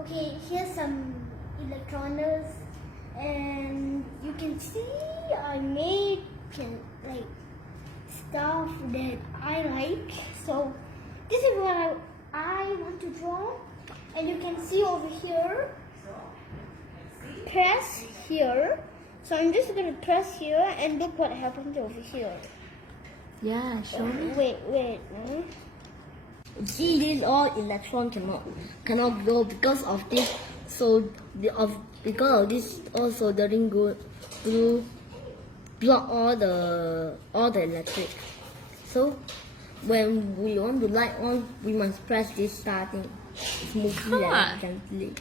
Okay, here's some Electoners, and you can see I made like stuff that I like. So this is what I want to draw, and you can see over here. Press here. So I'm just gonna press here, and look what happens over here. Yeah, show me. Wait. See, these all electron cannot go because of this. So because of this, also soldering glue block all the electric. So when we want to light on, we must press this starting smoothly and gently.